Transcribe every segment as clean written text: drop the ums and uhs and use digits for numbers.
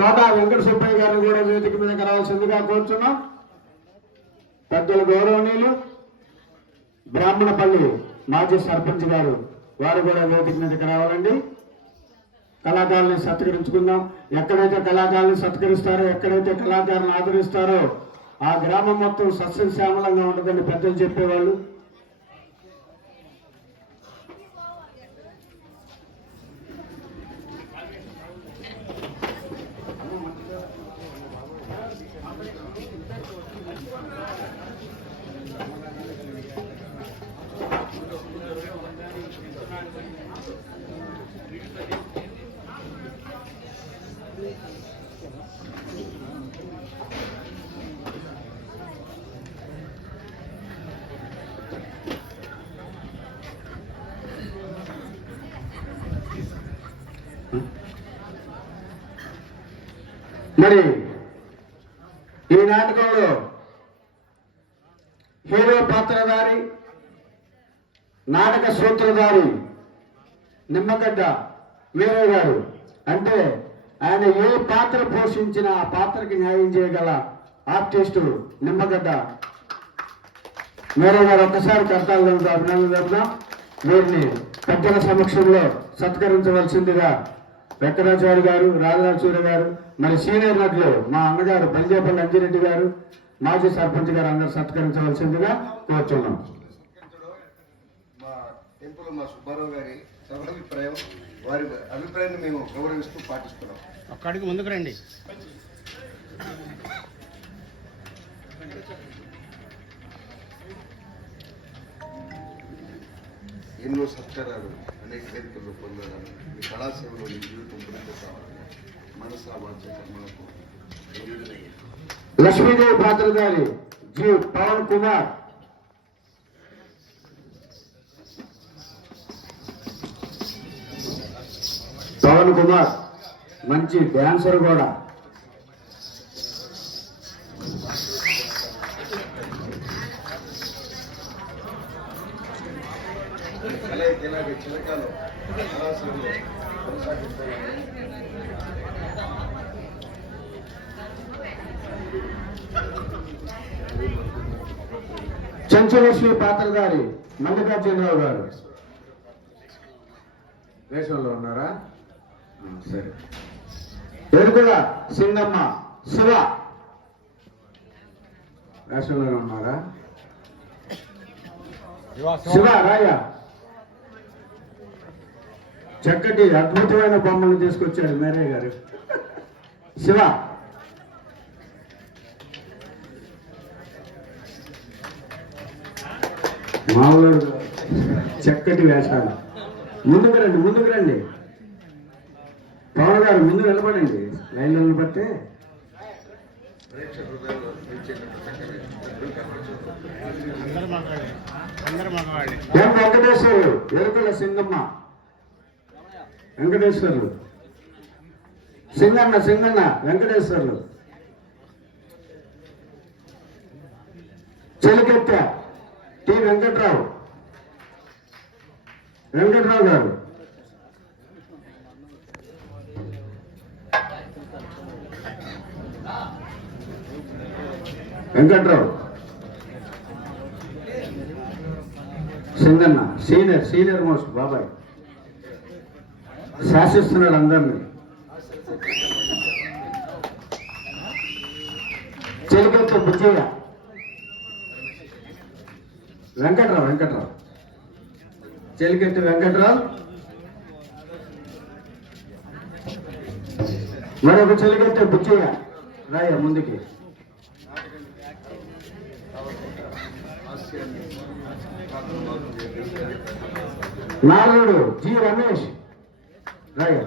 తోట వెంకట సుబ్బయ్య గారిని కూడా వేదిక మీద రావాల్సిందిగా కోరుచున్నాం. పెద్దల గౌరవనీయులు బ్రాహ్మణపల్లి మాజీ సర్పంచ్ గారు వారు కూడా వేదిక మీదకి రావాలండి. కళాకారులను సత్కరించుకుందాం. ఎక్కడైతే కళాకారులను సత్కరిస్తారో, ఎక్కడైతే కళాకారులను ఆదరిస్తారో ఆ గ్రామం మొత్తం సస్యశ్యామలంగా ఉంటుందని పెద్దలు చెప్పేవాళ్ళు. మరి ఈ నాటకంలో హీరో పాత్రధారి, నాటక సూత్రధారి నిమ్మగడ్డ వీరయ్య గారు. అంటే ఆయన ఏ పాత్ర పోషించిన ఆ పాత్రకి న్యాయం చేయగల ఆర్టిస్టు నిమ్మగడ్డ వీరయ్య గారు. ఒక్కసారి కర్తాలు అభినందన. వీరిని పెద్దల సమక్షంలో సత్కరించవలసిందిగా వెంకటాచార్య గారు, రాజరాజసూర్య గారు, మరి సీనియర్ నటులు మా అన్నగారు బంజేపల్లి అంజిరెడ్డి గారు, మాజీ సర్పంచ్ గారు అందరూ సత్కరించవలసిందిగా కోరుచున్నాం. మా టెంపుల్ మా సుబ్బారావు గారి సభాభిప్రాయం, వారి అభిప్రాయాన్ని మేము గౌరవిస్తూ పాటిస్తున్నాం. ఒక్కడికి ముందుకు రండి. ఎన్నో సత్కారాలు అనేక వేదికల్లో పొందాలని, మీ కళాసేవలో నీ జీవితం పునీత కావాలని మనసా వాచ కర్మలకు లక్ష్మీదేవి పాత్రధారి జి పవన్ కుమార్. పవన్ కుమార్ మంచి డాన్సర్ కూడా. ఇలాగే చిలకాలు కళాసేవలో కొనసాగిస్తారని చంచలక్ష్మి పాత్రధారి మల్లికార్జునరావు గారు. వేషంలో ఉన్నారా? సరే. ఎరుకుల సింగమ్మ శివ వేషంలో ఉన్నారా? శివ రాయ చక్కటి అద్భుతమైన బొమ్మలు తీసుకొచ్చాడు మేరయ్య గారు. శివ మామూలు చక్కటి వేషాలు. ముందుకు రండి, ముందుకు రండి. పవన్ గారు ముందు నిలబడండి, లైన్లో నిలబడితే. ఎం వెంకటేశ్వరు, ఎరుకల సింగమ్మ వెంకటేశ్వర్లు, సింగన్న వెంకటేశ్వర్లు, చెలికెత్త టి వెంకట్రావు గారు, వెంకట్రావు సింగన్న సీనియర్ మోస్ట్ బాబాయ్ శాసిస్తున్నాడు అందరినీ. చెలికెత్త బుజ్జయ్య వెంకట్రావు చెలికెత్తి వెంకట్రావు, మరొక చెలికెత్తి బుచ్చయ్య. రాయ ముందుకి. నాలుగుడు జి రమేష్ రాయ.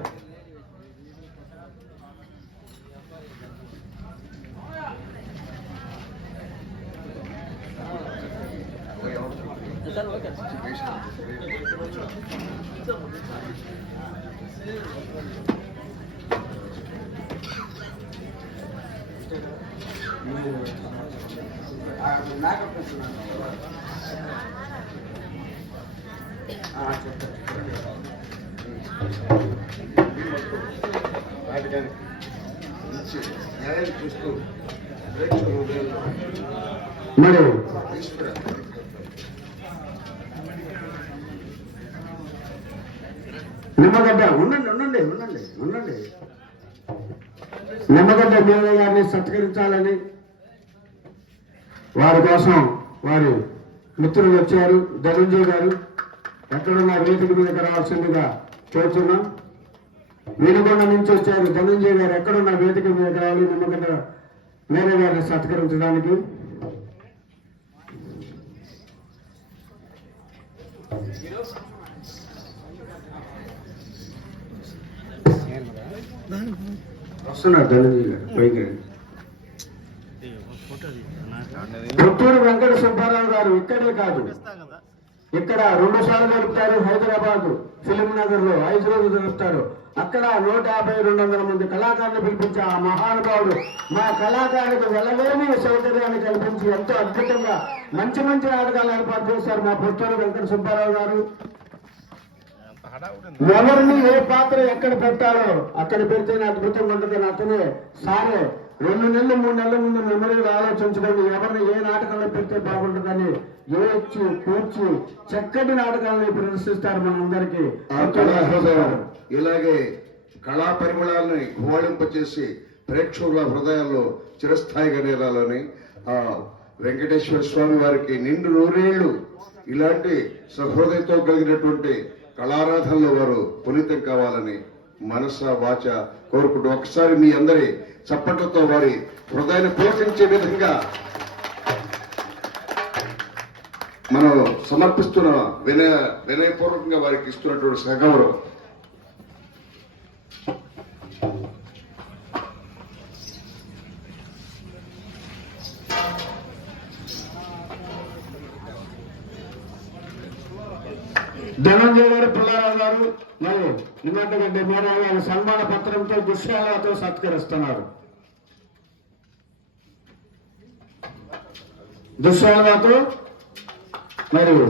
సమర్పించి న్యాయం చేస్తూ ప్రేక్షకుల హృదయాల్లో మరి ఈశ్వర నిమ్మగడ్డ ఉండండి నిమ్మగడ్డ మీర గారిని సత్కరించాలని వారి కోసం వారి మిత్రులు వచ్చారు. ధనంజయ్ గారు ఎక్కడున్న వేదిక మీదకి రావాల్సిందిగా కోరుతున్నాం. వెనుకొండ నుంచి వచ్చారు ధనంజయ్ గారు, ఎక్కడున్న వేదిక మీదకి రావాలి నిమ్మగడ్డ మీర గారిని సత్కరించడానికి. వస్తున్నారు ధనంజయ్ గారు పైకి. పుత్తూరు వెంకట సుబ్బారావు గారు ఇక్కడే కాదు, ఇక్కడ 2 సార్లు జరుపుతారు. హైదరాబాద్ ఫిలిం నగర్ లో 5 రోజులు జరుపుతారు. అక్కడ 150-200 మంది కళాకారులు పిలిపించి ఆ మహానుభావుడు మా కళాకారులకు వెళ్ళలేని సౌకర్యాన్ని కల్పించి ఎంతో అద్భుతంగా మంచి నాటకాలు ఏర్పాటు చేశారు మా పుత్తూరు వెంకట సుబ్బారావు గారు. ఎవరిని ఏ పాత్ర ఎక్కడ పెట్టాలో అక్కడ పెడితేనే అద్భుతంగా ఉంటుందని అతనే సారే 2 నెలలు 3 నెలల ముందు మెమరీలు ఆలోచించడం, ఎవరిని ఏ నాటకంలో పెడితే బాగుంటుందని ఏడ్చి కూర్చి చక్కటి నాటకాలను ప్రదర్శిస్తారు మనందరికీ. ఇలాగే కళా పరిమళాలని హోళింపచేసి ప్రేక్షకుల హృదయాల్లో చిరస్థాయిగా నేరాలని ఆ వెంకటేశ్వర స్వామి వారికి నిండు నూరేళ్లు ఇలాంటి సహృదయంతో కలిగినటువంటి కళారాధనలో వారు పునీతం కావాలని మనస వాచ కోరుకుంటూ ఒకసారి మీ అందరి చప్పట్లతో వారి హృదయాన్ని పోషించే విధంగా మనం సమర్పిస్తున్న వినయపూర్వకంగా వారికి ఇస్తున్నటువంటి సగౌరవం. ధనంజయ్ గారు, పుల్లారావు గారు మరియు నిమ్మగడ్డ మీర గారి సన్మాన పత్రంతో దుశ్శాలతో సత్కరిస్తున్నారు. దుశ్శాలతో మరియు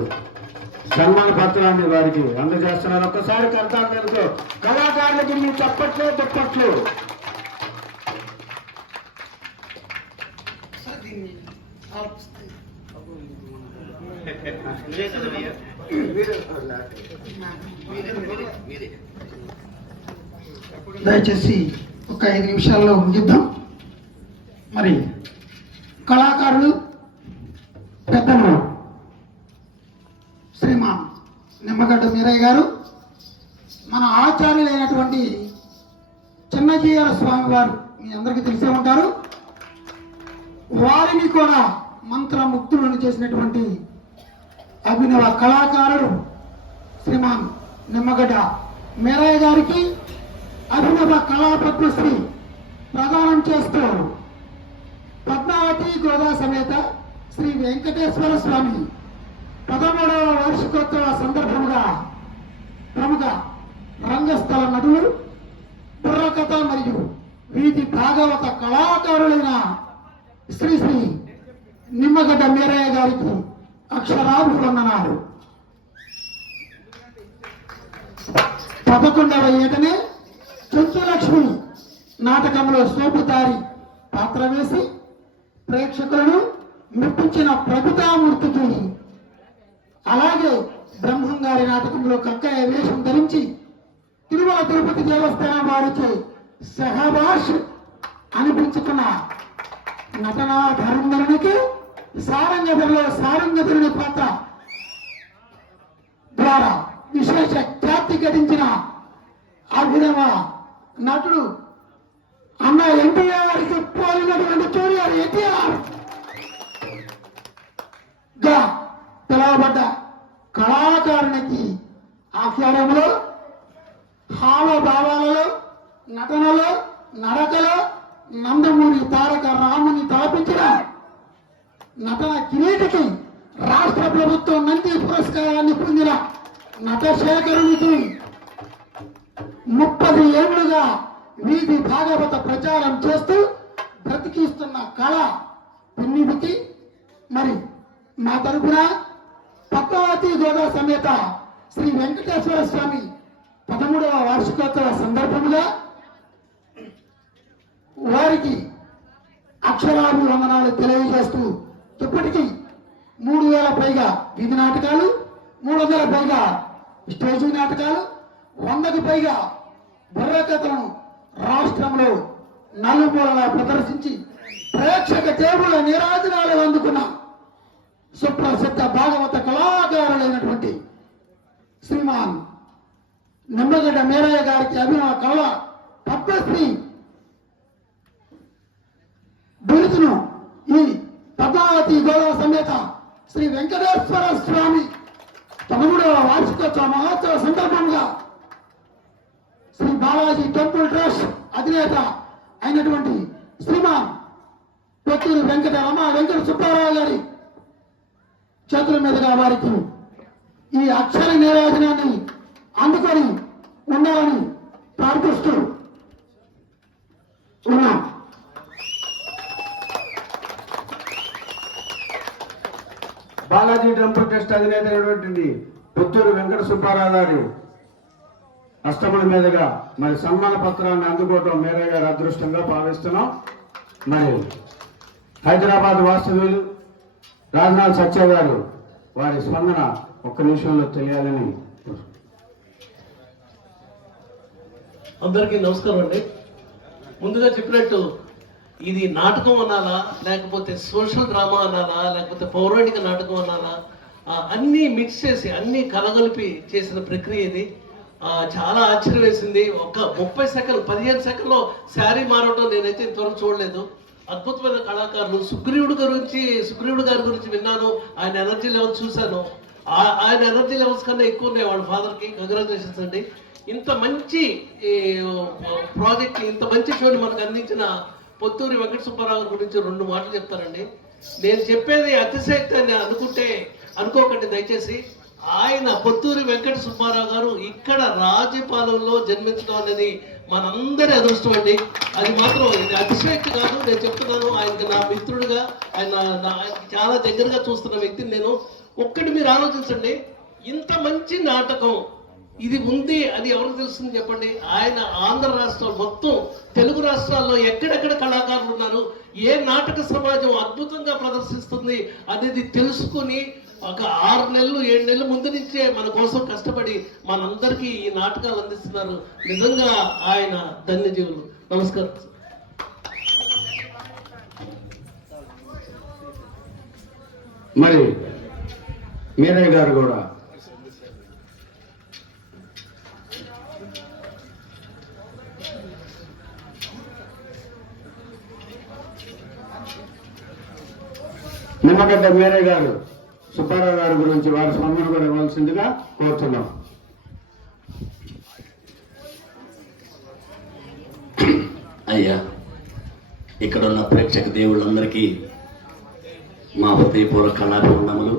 సన్మాన పత్రాన్ని వారికి అందజేస్తున్నారు. ఒక్కసారి కర్తాంతో కళాకారులకి మీ చప్పట్లు దుప్పట్లు. దయచేసి ఒక 5 నిమిషాల్లో ముగిద్దాం. మరి కళాకారులు పెద్దలు శ్రీమాన్ నిమ్మగడ్డ మీరయ్య గారు, మన ఆచార్యులైనటువంటి చిన్నజీయర స్వామి వారు మీ అందరికీ తెలిసే ఉంటారు. వారిని కూడా మంత్రముగ్ధులను చేసినటువంటి అభినవ కళాకారుడు శ్రీమాన్ నిమ్మగడ్డ మీరయ్య గారికి అభినవ కళాపద్మశ్రీ ప్రదానం చేస్తూ పద్మావతి గోదా సమేత శ్రీ వెంకటేశ్వర స్వామి 13వ వార్షికోత్సవ సందర్భంగా ప్రముఖ రంగస్థల నటులు, బుర్రకథ మరియు వీధి భాగవత కళాకారులైన శ్రీ నిమ్మగడ్డ మీరయ్య గారికి అక్షరాభివందనాలు. 11వ ఏటనే చెంచులక్ష్మి నాటకంలో సోపుతారి పాత్ర వేసి ప్రేక్షకులను మెప్పించిన ప్రభుతామూర్తికి, అలాగే బ్రహ్మం గారి నాటకంలో కక్కయ్య వేషం ధరించి తిరుమల తిరుపతి దేవస్థానం వారికి సహబాష్ అనిపించుకున్న నటనా ధరంధరునికి సారంగధరలో సారంగధరుని పాత్ర ద్వారా విశేష ఖ్యాతి గడించిన అభినవ నటుడు అన్న ఎన్టీఆర్కి పోలినటువంటి జూనియర్ ఎన్టీఆర్ గా పిలువబడ్డ కళాకారునికి ఆఖ్యానంలో, హావభావాలలో, నటనలో, నడకలో నందమూరి తారక రాముని తలపించిన నటన కిరీటికి రాష్ట్ర ప్రభుత్వం నంది పురస్కారాన్ని పొందిన నటశేఖరునికి 30 ఏళ్లుగా వీధి భాగవత ప్రచారం చేస్తూ బ్రతికిస్తున్న కళ పెన్నిధికి మరి మా తరపున పద్మావతి గోదా సమేత శ్రీ వెంకటేశ్వర స్వామి 13వ వార్షికోత్సవ సందర్భంగా వారికి అక్షరాభివందనాలు తెలియజేస్తూ ఇప్పటికీ 3000 పైగా వీధి నాటకాలు, 300 పైగా స్టేజీ నాటకాలు, 100కు పైగా బుర్రకథలను రాష్ట్రంలో నలుమూలలా ప్రదర్శించి ప్రేక్షక టేబుల్ నీరాజనాలు అందుకున్న సుప్రసిద్ధ భాగవత కళాకారులైనటువంటి శ్రీమాన్ నిమ్మగడ్డ మీరయ్య గారికి అభినవ కళ పద్మశ్రీ బిరుదును ఈ పద్మావతి గౌరవ సమేత శ్రీ వెంకటేశ్వర స్వామి 13వ వార్షికోత్సవ మహోత్సవ సందర్భంగా శ్రీ బాలాజీ టెంపుల్ ట్రస్ట్ అధినేత అయినటువంటి శ్రీమాన్ పొత్తూరు వెంకట సుబ్బారావు గారి చేతుల మీదుగా వారికి ఈ అక్షర నీరాజనాన్ని అందుకొని ఉండాలని ప్రార్థిస్తూ ఉన్నాం. బాలాజీ టెంపుల్ ట్రస్ట్ అధినేత అయినటువంటి పుత్తూరు వెంకట సుబ్బారావు గారి అష్టముల మీదుగా మరి సన్మాన పత్రాన్ని అందుకోవటం మీరయ్య గారి అదృష్టంగా భావిస్తున్నాం. మరి హైదరాబాద్ వాస్తవ్యులు రాజనాథ్ సత్య గారు వారి స్పందన ఒక్క నిమిషంలో తెలియాలని. అందరికీ నమస్కారం అండి. ముందుగా చెప్పినట్టు ఇది నాటకం అనాలా, లేకపోతే సోషల్ డ్రామా అనాలా, లేకపోతే పౌరాణిక నాటకం అనాలా, అన్నీ మిక్స్ చేసి అన్నీ కలగలిపి చేసిన ప్రక్రియ ఇది. చాలా ఆశ్చర్యం వేసింది. ఒక 30 సెకండ్ 15 సెకండ్లో శారీ మారటం నేనైతే ఇంతవరకు చూడలేదు. అద్భుతమైన కళాకారులు. సుగ్రీవుడు గారి గురించి విన్నాను, ఆయన ఎనర్జీ లెవెల్స్ చూశాను. ఆయన ఎనర్జీ లెవెల్స్ కన్నా ఎక్కువ ఉన్నాయి వాళ్ళ ఫాదర్కి. కంగ్రాచులేషన్స్ అండి. ఇంత మంచి ప్రాజెక్ట్, ఇంత మంచి షోని మనకు అందించిన పొత్తూరి వెంకట సుబ్బారావు గురించి 2 మాటలు చెప్తారండి. నేను చెప్పేది అతిశయక్తాన్ని అనుకోకండి దయచేసి. ఆయన పొత్తూరి వెంకట సుబ్బారావు గారు ఇక్కడ రాజపాలెంలో జన్మించడం అనేది మనందరి అదృష్టం అండి. అది మాత్రం ఇది అతిశయక్తి కాదు, నేను చెప్తున్నాను. ఆయనకి నా మిత్రుడిగా, ఆయన చాలా దగ్గరగా చూస్తున్న వ్యక్తిని నేను. ఒక్కటి మీరు ఆలోచించండి, ఇంత మంచి నాటకం ఇది ఉంది అని ఎవరికి తెలుస్తుంది చెప్పండి? ఆయన ఆంధ్ర రాష్ట్రం మొత్తం తెలుగు రాష్ట్రాల్లో ఎక్కడెక్కడ కళాకారులు ఉన్నారు, ఏ నాటక సమాజం అద్భుతంగా ప్రదర్శిస్తుంది అనేది తెలుసుకుని ఒక 6 నెలలు 7 నెలల ముందు నుంచే మన కోసం కష్టపడి మనందరికీ ఈ నాటకాలు అందిస్తున్నారు. నిజంగా ఆయన ధన్యజీవులు. నమస్కారం. మరి మీరయ్య గారు కూడా నిమ్మగడ్డ మీరయ్య గారు సుబ్బారావు గారి గురించి వారి స్పందన కూడా ఇవ్వాల్సిందిగా కోరుతున్నాం. అయ్యా, ఇక్కడ ఉన్న ప్రేక్షక దేవుళ్ళందరికీ మా హృదయపూర్వక కళాభివందనములు.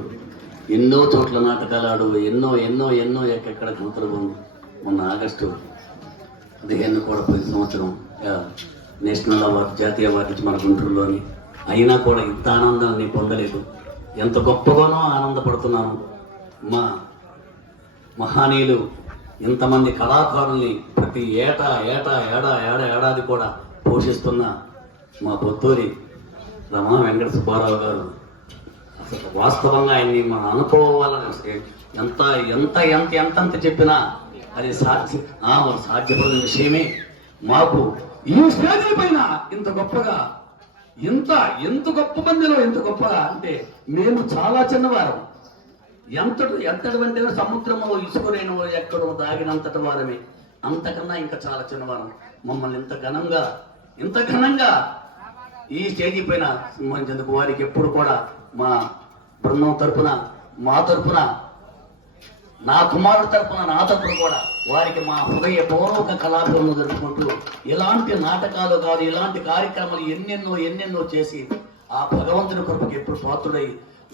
ఎన్నో చోట్ల నాటకాలు ఆడు, ఎన్నో ఎన్నో ఎన్నో ఎక్కడ గంతలు మొన్న ఆగస్టు 15 కూడా పోయిన సంవత్సరం నేషనల్ అవార్డు, జాతీయ అవార్డు ఇచ్చి మన గుంటూరులోని. అయినా కూడా ఇంత ఆనందాన్ని పొందలేదు. ఎంత గొప్పగానో ఆనందపడుతున్నాను. మా మహానీయులు ఇంతమంది కళాకారుల్ని ప్రతి ఏడాది కూడా పోషిస్తున్న మా పొత్తూరి రమణ వెంకట సుబ్బారావు గారు అసలు వాస్తవంగా ఆయన్ని మన అనుకోవాలని ఎంత ఎంత ఎంత ఎంతంత చెప్పినా అది సాధ్యపడిన విషయమే. మాకు ఈ స్టేజీ పైన ఇంత గొప్పగా ఎంత గొప్ప మందిలో ఎంత గొప్పగా అంటే మేము చాలా చిన్నవారం. ఎంతటి వంటి సముద్రంలో ఇసుకురైన ఎక్కడో దాగినంతటి వారమే. అంతకన్నా ఇంకా చాలా చిన్నవారం. మమ్మల్ని ఇంత ఘనంగా ఈ స్టేజీ పైన సంబంధించేందుకు వారికి ఎప్పుడు కూడా మా బృందం తరపున, మా తరపున, నా కుమారుడు తరపున, నా తరపున కూడా వారికి మా హృదయపూర్వక కళాభివందనలు జరుపుకుంటూ, ఇలాంటి నాటకాలు కాదు, ఇలాంటి కార్యక్రమాలు ఎన్నెన్నో చేసి ఆ భగవంతుని కృపకి ఎప్పుడు పాత్రుడై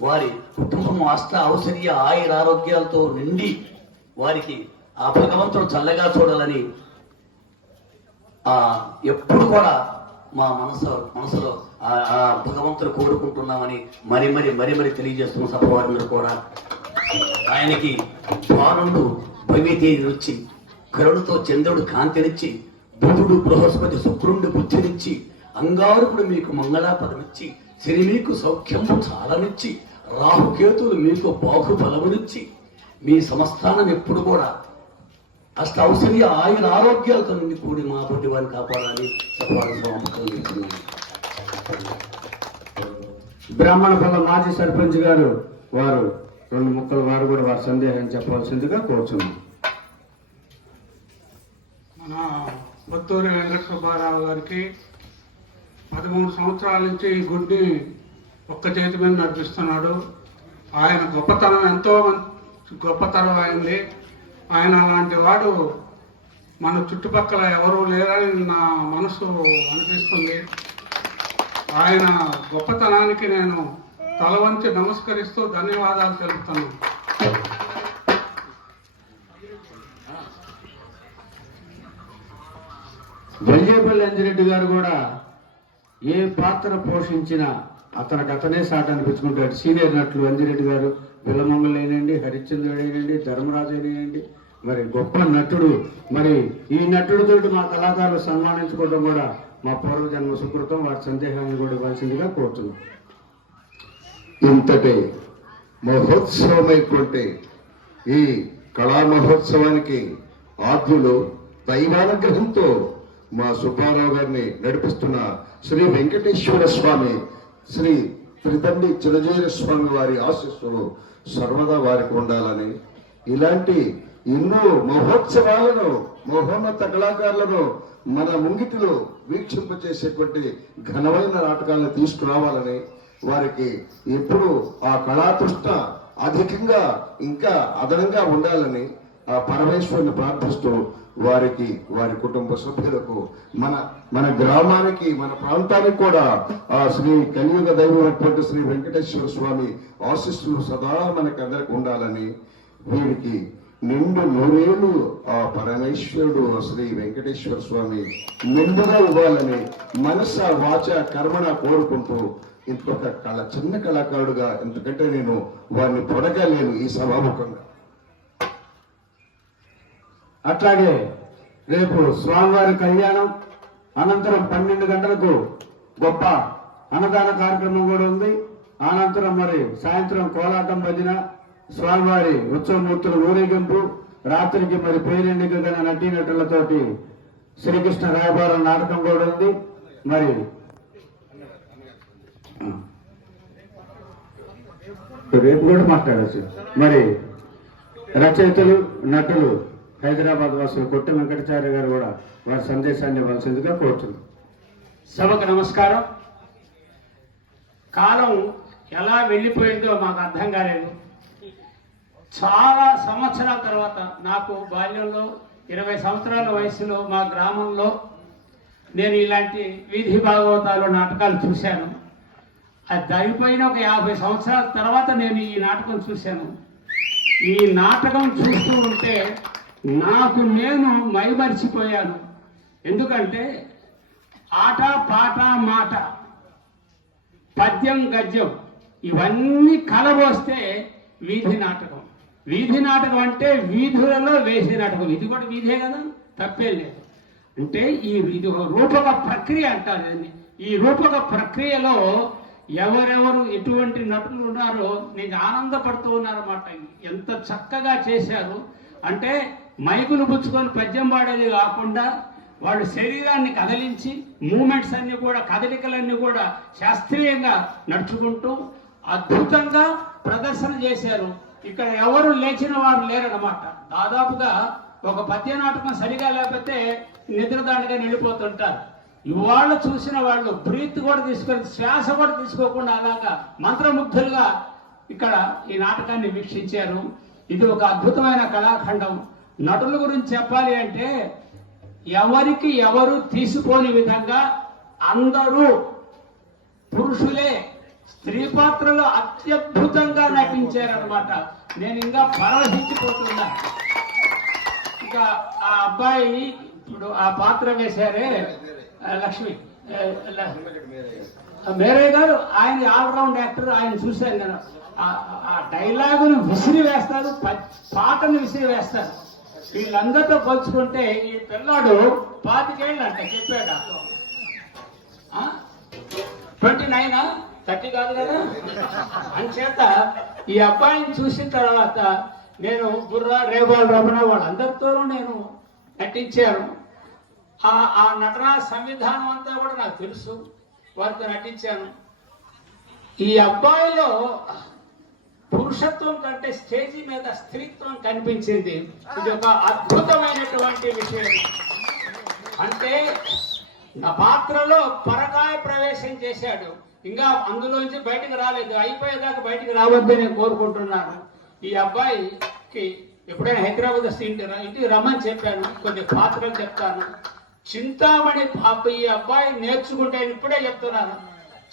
వారి కుటుంబం అష్ట ఔషధీయ ఆయురారోగ్యాలతో నిండి వారికి ఆ భగవంతుడు చల్లగా చూడాలని ఎప్పుడు కూడా మా మనసులో ఆ భగవంతుడు కోరుకుంటున్నామని మరి తెలియజేస్తున్న సభ వారందరూ కూడా ఆయనకి బాలుడు భవితేజనిచ్చి, కరుణతో చంద్రుడు కాంతినిచ్చి, బుధుడు బృహస్పతి శుక్రుండు బుద్ధినిచ్చి, అంగారకుడు మీకు మంగళాపదమిచ్చి శని మీకు సౌఖ్యము చాలనిచ్చి రాహుకేతులు మీకు బాహుబలమునిచ్చి మీ సంస్థానం ఎప్పుడు కూడా అష్టౌషధీయ ఆయుర ఆరోగ్యాలతో నుండి కూడి మా తోటి వారిని కాపాడాలని చెప్పాలని స్వామి. బ్రాహ్మణపల్ల మాజీ సర్పంచ్ గారు వారు 2 ముక్కలు వారు కూడా వారి సందేహాన్ని చెప్పవలసిందిగా కోరుచున్నాం. మన బత్తూరి వెంకట సుబ్బారావు గారికి 13 సంవత్సరాల నుంచి ఈ గుడిని ఒక్క చేతి మీద నడిపిస్తున్నాడు. ఆయన గొప్పతనం ఎంతో గొప్పతనం అయింది. ఆయన అలాంటి వాడు మన చుట్టుపక్కల ఎవరూ లేరని నా మనసు అనిపిస్తుంది. ఆయన గొప్పతనానికి నేను తల వంచి నమస్కరిస్తూ ధన్యవాదాలు తెలుపుతున్నాను. వెల్జేపల్లి అంజిరెడ్డి గారు కూడా ఏ పాత్ర పోషించినా అతనికి అతనే సాట అనిపించుకుంటాడు. సీనియర్ నటులు అంజిరెడ్డి గారు, పిల్లమంగళ అయినండి, హరిశ్చంద్రుడు అయినండి, ధర్మరాజు అయినండి, మరి గొప్ప నటుడు. మరి ఈ నటుడితోటి మా కళాకారులు సన్మానించుకోవడం కూడా మా పూర్వజన్మ సుకృతం. వారి సందేహాన్ని కూడా ఇవ్వాల్సిందిగా కోరుతున్నాం. ఇంతటి మహోత్సవమైనటువంటి ఈ కళా మహోత్సవానికి ఆద్యులు దైవానుగ్రహంతో మా సుబ్బారావు గారిని నడిపిస్తున్న శ్రీ వెంకటేశ్వర స్వామి, శ్రీ త్రిదండి చిరజీర స్వామి వారి ఆశీస్సులు సర్వదా వారికి ఉండాలని, ఇలాంటి ఎన్నో మహోత్సవాలను మహోన్నత కళాకారులను మన ముంగిటిలో వీక్షింపచేసేటువంటి ఘనమైన నాటకాలను తీసుకురావాలని, వారికి ఎప్పుడు ఆ కళాతృష్ణ అధికంగా ఇంకా అదనంగా ఉండాలని ఆ పరమేశ్వరుని ప్రార్థిస్తూ వారికి, వారి కుటుంబ సభ్యులకు, మన గ్రామానికి, మన ప్రాంతానికి కూడా ఆ శ్రీ కలియుగ దైవమైనటువంటి శ్రీ వెంకటేశ్వర స్వామి ఆశీస్సులు సదా మనకి అందరికి ఉండాలని, వీరికి నిండు 100 ఏళ్ళు ఆ పరమేశ్వరుడు శ్రీ వెంకటేశ్వర స్వామి నిండుగా ఇవ్వాలని మనస వాచ కర్మణ కోరుకుంటూ, ఇంకొక చిన్న కళాకారుడుగా ఎందుకంటే నేను వారిని పొడగలేను ఈ సభాముఖంగా. అట్లాగే రేపు స్వామివారి కళ్యాణం అనంతరం 12 గంటలకు గొప్ప అన్నదాన కార్యక్రమం కూడా ఉంది. అనంతరం మరి సాయంత్రం కోలాటం భజన, స్వామివారి ఉత్సవమూర్తుల ఊరేగింపు, రాత్రికి మరి పేరెన్నిక గల నటీనటులతోటి శ్రీకృష్ణ రాయబారం నాటకం కూడా ఉంది. మరి రేపు కూడా మాట్లాడచ్చు. మరి రచయితలు, నటులు హైదరాబాద్ వాసులు కొట్టు వెంకటాచార్య గారు కూడా వారి సందేశాన్ని ఇవ్వాల్సిందిగా కోరుతున్నాం. సభకు నమస్కారం. కాలం ఎలా వెళ్ళిపోయిందో మాకు అర్థం కాలేదు. చాలా సంవత్సరాల తర్వాత, నాకు బాల్యంలో 20 సంవత్సరాల వయసులో మా గ్రామంలో నేను ఇలాంటి వీధి భాగవతాలు నాటకాలు చూశాను. అది జరిగిపోయిన ఒక 50 సంవత్సరాల తర్వాత నేను ఈ నాటకం చూశాను. ఈ నాటకం చూస్తూ ఉంటే నాకు నేను మైమరిచిపోయాను. ఎందుకంటే ఆట, పాట, మాట, పద్యం, గద్యం ఇవన్నీ కలబోస్తే వీధి నాటకం. వీధి నాటకం అంటే వీధులలో వేసే నాటకం. ఇది కూడా వీధే కదా, తప్పేం లేదు. అంటే ఇది ఒక రూపక ప్రక్రియ అంటారు దీన్ని. ఈ రూపక ప్రక్రియలో ఎవరెవరు ఎటువంటి నటులు ఉన్నారో నేను ఆనందపడుతూ ఉన్నారన్నమాట. ఎంత చక్కగా చేశారు అంటే మైకులు పుచ్చుకొని పద్యం పాడేది కాకుండా వాళ్ళు శరీరాన్ని కదిలించి మూమెంట్స్ అన్ని కూడా, కదలికలన్నీ కూడా శాస్త్రీయంగా నడుచుకుంటూ అద్భుతంగా ప్రదర్శన చేశారు. ఇక్కడ ఎవరు లేచిన వారు లేరన్నమాట. దాదాపుగా ఒక పద్య నాటకం సరిగా లేకపోతే నిద్రదానిగా నిండిపోతుంటారు. ఇవాళ చూసిన వాళ్ళు బ్రీత్ కూడా తీసుకొని, శ్వాస కూడా తీసుకోకుండా అలాగా మంత్రముగ్ధులుగా ఇక్కడ ఈ నాటకాన్ని వీక్షించారు. ఇది ఒక అద్భుతమైన కళాఖండం. నటుల గురించి చెప్పాలి అంటే ఎవరికి ఎవరు తీసుకోని విధంగా అందరూ పురుషులే స్త్రీ పాత్రలో అత్యద్భుతంగా నటించారనమాట. నేను ఇంకా పరవశించిపోతున్నా. ఇక ఆ అబ్బాయి ఇప్పుడు ఆ పాత్ర వేశారే లక్ష్మి మేరయ్య గారు, ఆయన ఆల్రౌండ్ యాక్టర్. ఆయన చూశాను నేను. ఆ డైలాగును విసిరి వేస్తారు, పాటను విసిరి వేస్తారు. వీళ్ళందరితో పోల్చుకుంటే ఈ పిల్లాడు 25 ఏళ్ళు అంట చెప్పాడు. 29 30 కాదు కదా. అంచేత ఈ అబ్బాయిని చూసిన తర్వాత నేను బుర్రా రేబాల్ రమణ వాళ్ళందరితోనూ నేను నటించాను. ఆ నటనా సంవిధానం అంతా కూడా నాకు తెలుసు, వారితో నటించాను. ఈ అబ్బాయిలో పురుషత్వం కంటే స్టేజీ మీద స్త్రీత్వం కనిపించింది. ఇది ఒక అద్భుతమైనటువంటి విషయం. అంటే నా పాత్రలో పరకాయ ప్రవేశం చేశాడు. ఇంకా అందులోంచి బయటకు రాలేదు. అయిపోయేదాకా బయటకు రావద్దని నేను కోరుకుంటున్నాను. ఈ అబ్బాయికి ఎప్పుడైనా హైదరాబాద్ వస్తే ఇంటికి రమ్మని చెప్పాను. కొన్ని పాత్రలు చెప్తాను. చింతామణి ఈ అబ్బాయి నేర్చుకుంటే, ఇప్పుడే చెప్తున్నాను,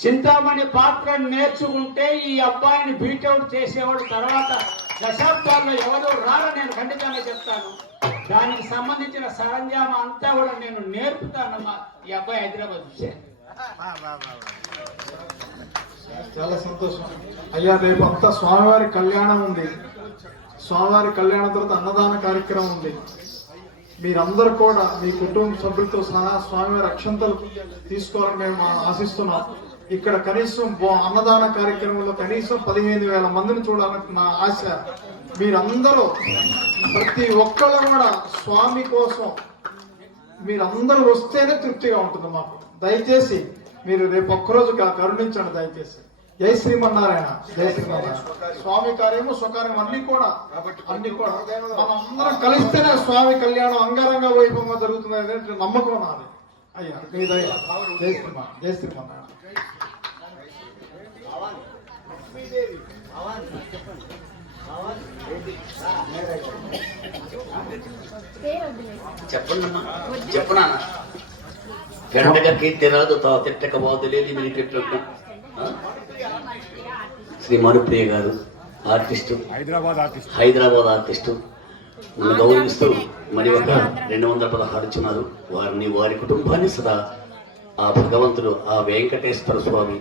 చింతామణి పాత్ర నేర్చుకుంటే ఈ అబ్బాయిని బీటౌట్ చేసేవాడు తర్వాత దశాబ్దాల్లో ఎవరు రారని నేను ఖండితంగా చెప్తాను. దానికి సంబంధించిన సరంజామా అంతా కూడా నేను నేర్పుతానమ్మా ఈ అబ్బాయి హైదరాబాద్ వచ్చే. చాలా సంతోషం అయ్యా. రేపు అంతా స్వామివారి కళ్యాణం ఉంది. స్వామివారి కళ్యాణం తర్వాత అన్నదాన కార్యక్రమం ఉంది. మీరందరూ కూడా మీ కుటుంబ సభ్యులతో సహా స్వామివారి అక్షంతలు తీసుకోవాలని మేము ఆశిస్తున్నాం. ఇక్కడ కనీసం అన్నదాన కార్యక్రమంలో కనీసం 15,000 మందిని చూడాలని నా ఆశ. మీరందరూ ప్రతి ఒక్కళ్ళు కూడా స్వామి కోసం మీరందరూ వస్తేనే తృప్తిగా ఉంటుంది మాకు. దయచేసి మీరు రేపు ఒక్కరోజు కరుణించండి దయచేసి. జై శ్రీమన్నారాయణ, జై శ్రీమన్నారాయణ. స్వామి కార్యము స్వకార్యం అన్ని కూడా మనం అందరం కలిస్తేనే స్వామి కళ్యాణం అంగరంగ వైభవంగా జరుగుతుంది అనేది నమ్మకం నాది. అయ్యా మీ దయ. జై శ్రీమన్నారాయణ, జై శ్రీమన్నారాయణ. చెప్పండి చెప్పనా గంటగా కీర్తి రాదు తిట్టక బాధలేదు మీరు. శ్రీ మనుప్రియ గారు ఆర్టిస్టు, హైదరాబాద్ ఆర్టిస్టు గౌరవిస్తూ మరి ఒక 216 ఇచ్చున్నారు. వారిని వారి కుటుంబాన్ని సదా ఆ భగవంతుడు ఆ వెంకటేశ్వర స్వామి